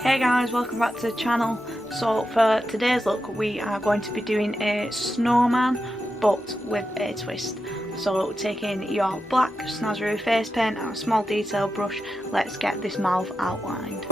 Hey guys, welcome back to the channel. So for today's look we are going to be doing a snowman but with a twist. So taking your black Snazaroo face paint and a small detail brush, let's get this mouth outlined.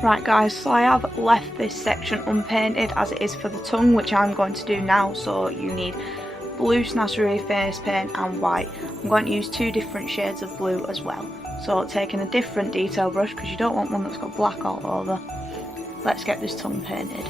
Right guys, so I have left this section unpainted as it is for the tongue, which I'm going to do now. So you need blue Snazaroo face paint and white. I'm going to use two different shades of blue as well. So taking a different detail brush, because you don't want one that's got black all over. Let's get this tongue painted.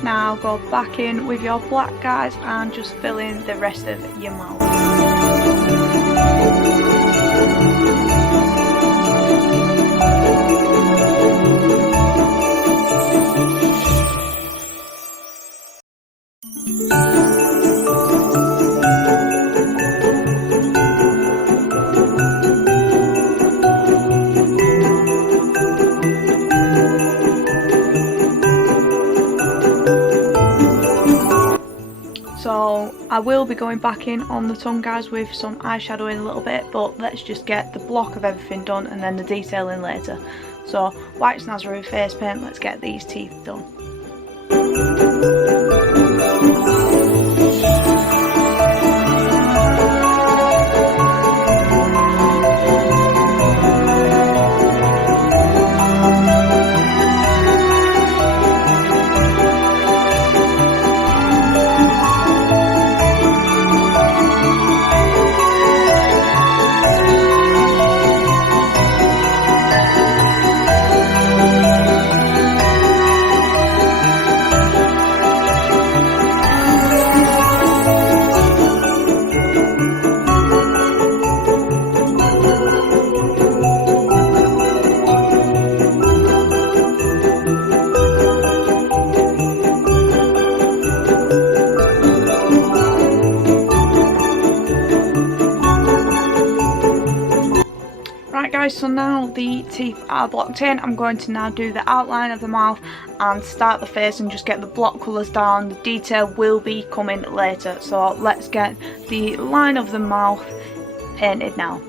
Now go back in with your black guys and just fill in the rest of your mouth. So I will be going back in on the tongue guys with some eyeshadowing a little bit, but let's just get the block of everything done and then the detailing later. So white Snazaroo face paint, let's get these teeth done. Right guys, so now the teeth are blocked in. I'm going to now do the outline of the mouth and start the face and just get the block colours down. The detail will be coming later, so let's get the line of the mouth painted now.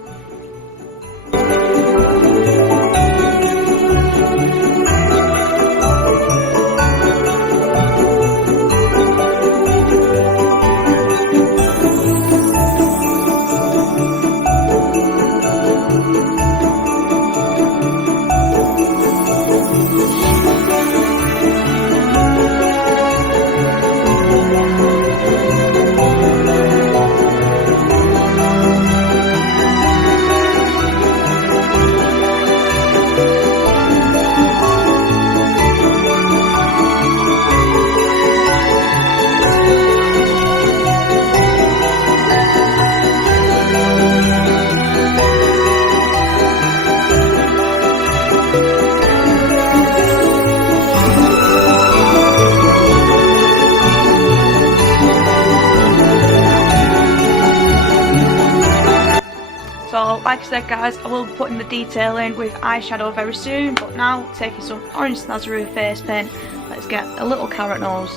So like I said guys, I will be putting the detail in with eyeshadow very soon, but now taking some orange Snazaroo face paint, let's get a little carrot nose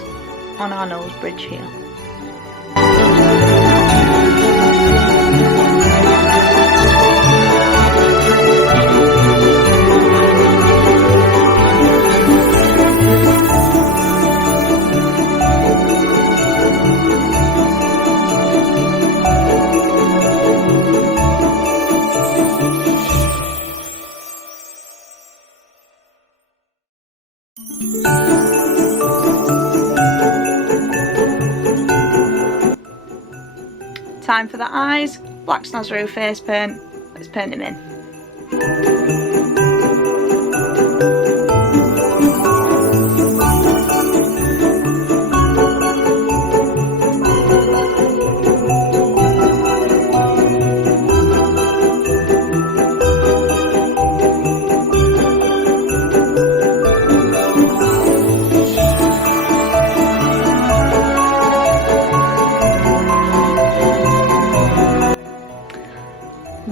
on our nose bridge here. Time for the eyes, black Snazaroo face paint, let's paint him in.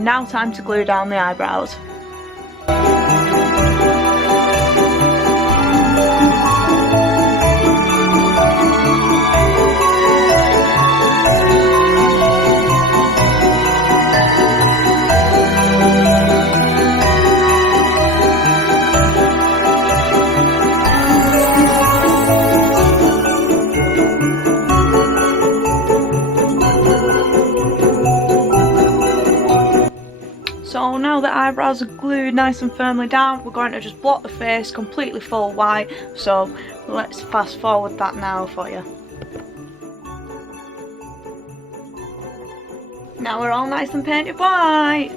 Now time to glue down the eyebrows. So now the eyebrows are glued nice and firmly down, we're going to just block the face completely full white. So let's fast forward that now for you. Now we're all nice and painted white.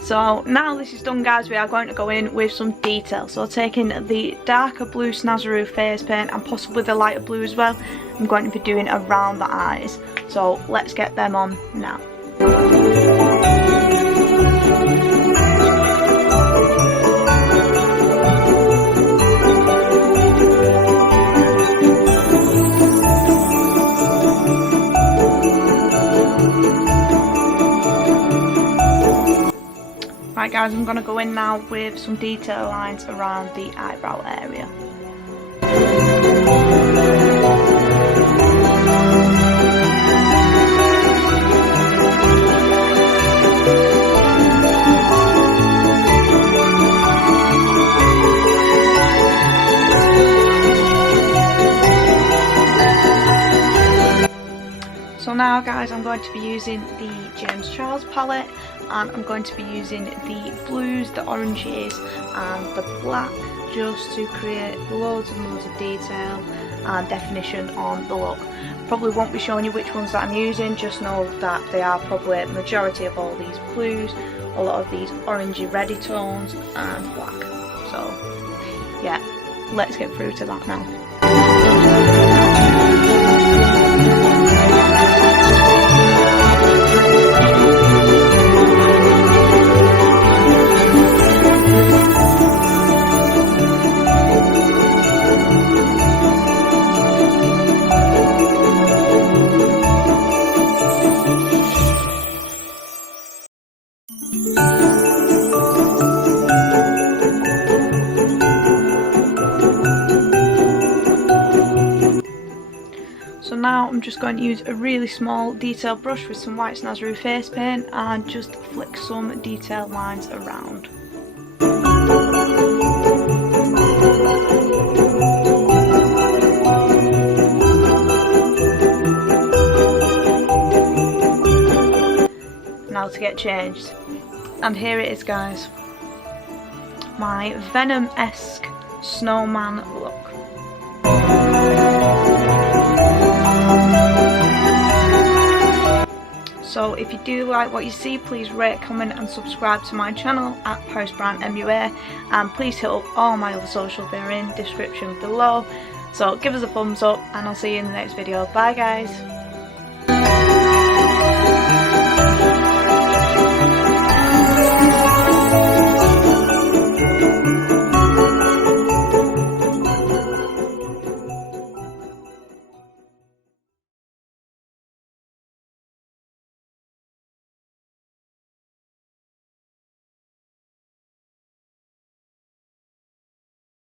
So now this is done guys, we are going to go in with some detail. So taking the darker blue Snazaroo face paint and possibly the lighter blue as well, I'm going to be doing around the eyes. So let's get them on now. Right guys, I'm going to go in now with some detail lines around the eyebrow area. So now guys, I'm going to be using the James Charles palette, and I'm going to be using the blues, the oranges and the black just to create loads and loads of detail and definition on the look. Probably won't be showing you which ones that I'm using, just know that they are probably a majority of all these blues, a lot of these orangey reddy tones and black. So yeah, let's get through to that now. So now I'm just going to use a really small detail brush with some white Snazaroo face paint and just flick some detail lines around. Now to get changed. And here it is guys. My Venom-esque snowman look. So if you do like what you see, please rate, comment and subscribe to my channel at PostBrandMUA, and please hit up all my other socials, they're in the description below. So give us a thumbs up and I'll see you in the next video. Bye guys.